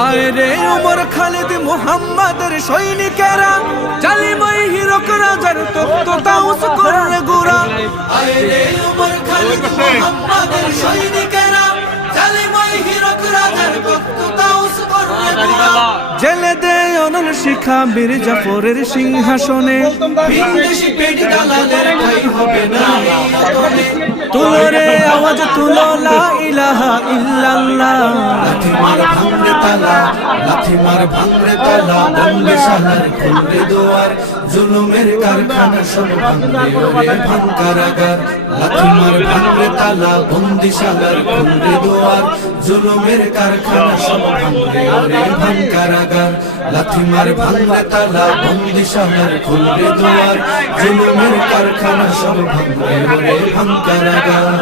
আয় রে ওমর খালিদ মুহাম্মাদের সৈনিকেরা জালিমাই হিরক রাজার তখ্ত তাউস করে গোরা আয় রে ওমর খালিদ মুহাম্মাদের সৈনিকেরা জালিমাই হিরক রাজার তখ্ত তাউস করে গোরা জেলে দে অনল শিখা বীর জাফরের সিংহাসনে বিদেশি পেটি দালালের ঠাই হবে না তুলো রে আওয়াজ তুলো লা ইলাহা ইল্লাল্লাহ লাঠি মার ভাঙরে তালা লাঠি মার ভাঙরে তালা বন্দিশালার খুলরে দুয়ার জুলুমের কারখানা সব ভাঙরে ওরে ভাঙ কারাগার লাঠি মার ভাঙরে তালা বন্দিশালার খুলরে দুয়ার জুলুমের কারখানা সব ভাঙরে ওরে ভাঙ কারাগার লাঠি মার ভাঙরে তালা বন্দিশালার খুলরে দুয়ার জুলুমের কারখানা সব ভাঙরে ওরে ভাঙ কারাগার